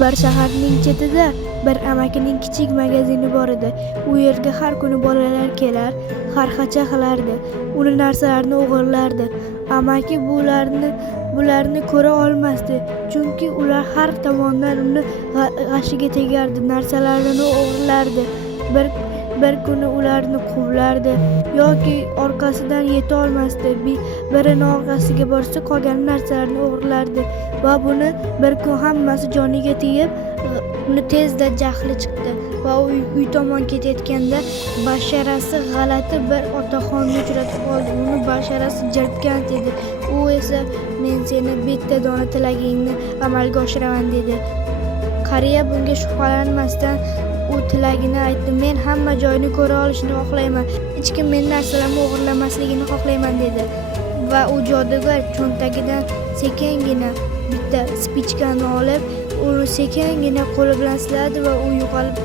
Bir shaharning chetida bir amakining kichik magazini bor edi. U yerga har kuni bolalar kelar, xarxacha qilardi, uni narsalarni o'g'irlardi. Amaki bularni ko'ra olmasdi, chunki ular har tomondan uni g'ashiga tegardi, narsalarini o'g'irlardi. Bir kuni ularni quvlardi yoki orqasidan yeta olmasdi. Birini orqasiga borsa, qolgan narsalarini o'g'irlardi va buni bir kun hammasi joniga tegib, uni tezda jahli chiqdi va uy tomon ketayotganda basharasi g'alati bir otaxonni uchratib qoldi. Uni basharasi jirkand edi. U esa men seni bitta dona tilagingni amalga oshiraman dedi. Qariya bunga shubhalanmasdan u tilagini aytdi. Men hamma joyni ko'ra olishni xohlayman. Hech kim men narsalarimni o'g'irlamasligini xohlayman dedi. Va u jodugar cho'ntagidan sekingina bitta spichkani olib, uni sekingina qo'li bilan siladi va u yo'qolib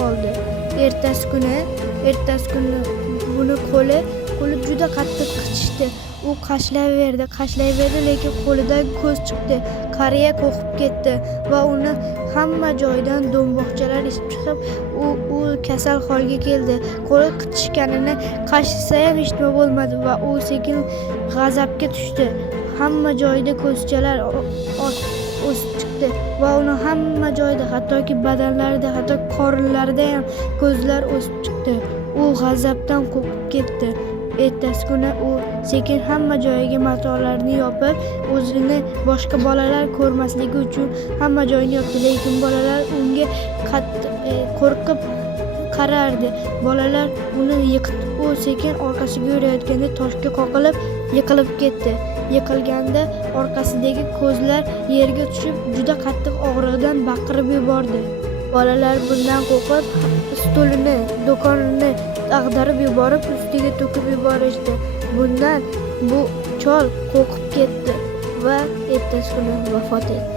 qoldi. Ertasi kuni buni qo'li juda qattiq qichishdi. U qashlayverdi, lekin qo'lidan ko'z chiqdi. Qariya qo'rqib ketdi va uni hamma joydan do'mboqchalar esib chiqib, u kasal holga keldi. Qo'li qichishganini qashisa ham hech nima bo'lmadi va u sekin g'azabga tushdi. Hamma joyda ko'zchalar o'sib chiqdi va uni hamma joyda, hattoki badanlarida, hatto qorinlarida ham ko'zlar o'sib chiqdi. U g'azabdan qo'rqib ketdi. Ertasi kuni u sekin hamma joyiga matolarni yopib, o'zini boshqa bolalar ko'rmasligi uchun hamma joyini yopdi, lekin bolalar unga qo'rqib qarardi. Bolalar uni yiqitdi. U sekin orqasiga yurayotganda toshga qoqilib yiqilib ketdi. Yiqilganda orqasidagi ko'zlar yerga tushib, juda qattiq og'riqdan baqirib yubordi. Bolalar bundan qo'rqib, stulini, do'konini ag'darib yuborib, ustiga to'kib yuborishdi. Bundan bu chol qo'rqib ketdi va ertasi kuni vafot etdi.